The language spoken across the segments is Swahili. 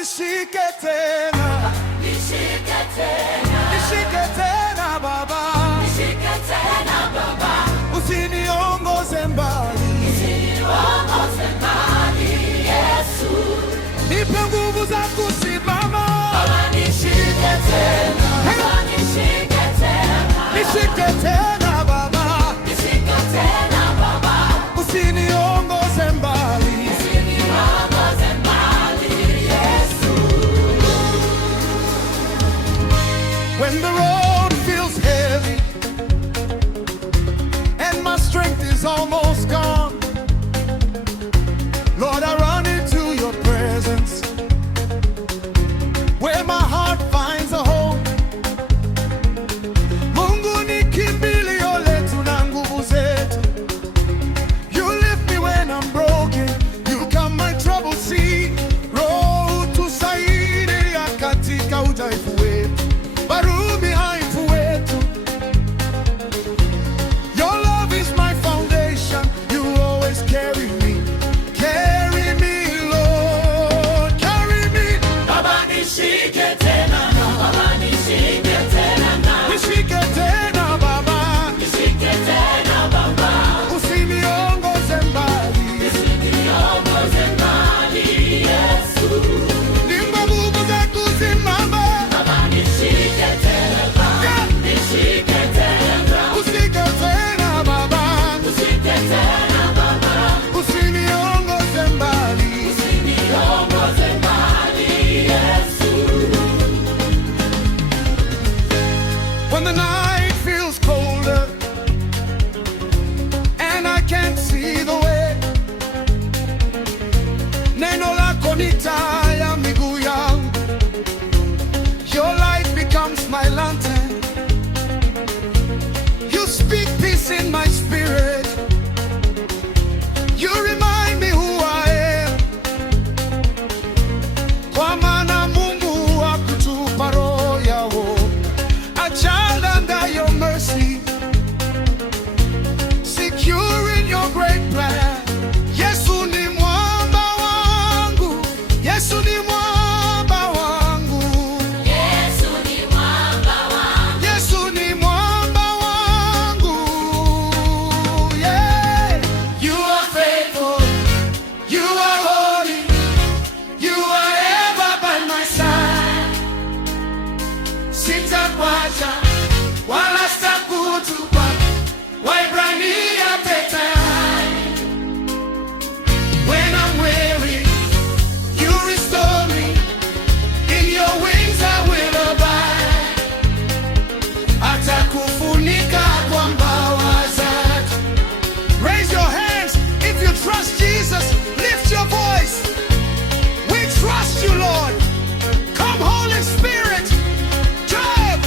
nishike tena, nishike tena, nishike tena Baba, nishike tena Baba, usiniongoze mbali, usiniongoze mbali Yesu, nipe nguvu za kusimama. Baba nishike tena, Baba nishike tena, nishike tena Baba, nishike tena Baba, usiniongoze mbali, usiniongoze mbali Yesu. When the road feels heavy and my strength is almost gone, Lord, I run into your presence, where my heart finds a home. Mungu ni kimbilio letu na nguvu zetu. You lift me when I'm broken, you calm my troubled sea. Roho tusaidia katika udhaifu wetu, barumi haifu wetu. Your love is my foundation, you always carry me, Lord, carry me. Baba nishike tena, Baba nishike tena, Nishike tena Baba, nishike tena Baba, usiniongoze mbali, usiniongoze mbali Yesu. nipe nguvu za kusimama. Baba nishike tena, Baba nishike tena, Ushike tena Baba, ushike tena Baba, usiniongoze mbali. usiniongoze mbali Yesu. When the night feels colder and I can't see the way, neno lako ni taa ya miguu yangu. Your light becomes my lantern. You speak peace in my spirit. You remind me who I am. Kwa maana Mungu hakutupa roho ya woga. A child under your mercy, secure in your great plan. Yesu ni mwamba wangu, Yesu ni mwamba wangu, Yesu ni mwamba wangu, Yesu ni mwamba wangu. Yeah. You are faithful, you are holy, you are ever by my side. Sitakuacha wala sitakutupa, Waebrania 10:9. When I'm weary, you restore me, in your wings I will abide. Atakufunika kwa mbawa zake. Raise your hands if you trust Jesus. Lift your voice. We trust you, Lord. Come, Holy Spirit. Come,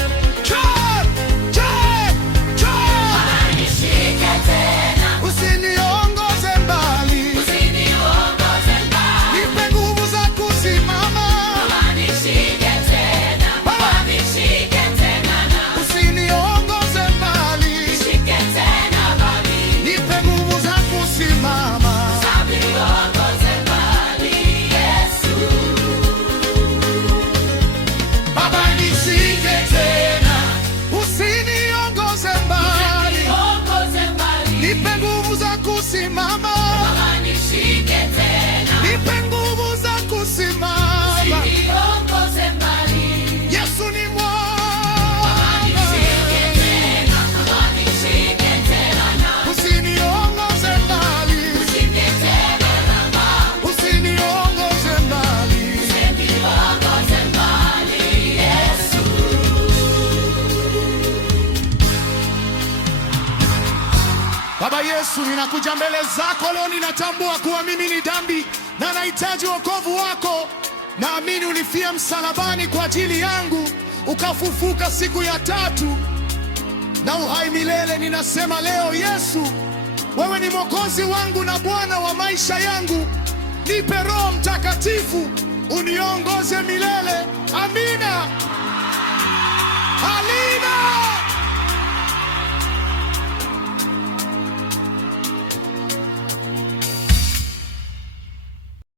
come, come, come. Baba nishike tena, Usiniongoze mbali, usiniongoze mbali, nipe nguvu za kusimama. Baba nishike tena, Baba nishike tena, Usiniongoze mbali, nishike tena Baba, nipe nguvu za kusimama. usiniongoze mbali Yesu. Baba nishike tena, usiniongoze mbali, Usiniongoze mbali, nipe nguvu za kusimama. Baba nishike tena, Nipe nguvu za kusimama. usiniongoze mbali, Yesu ni Baba mwamba, nishike tena, Baba nishike tena, usiniongoze mbali, nishike tena Baba, usiniongoze mbali. usiniongoze mbali Yesu. Baba Yesu, ninakuja mbele zako leo, ninatambua kuwa mimi ni dhambi na nahitaji wokovu wako. Naamini ulifia msalabani kwa ajili yangu, ukafufuka siku ya tatu na uhai milele. Ninasema leo, Yesu, wewe ni mwokozi wangu na Bwana wa maisha yangu. Nipe Roho Mtakatifu uniongoze milele. Amina. Alina.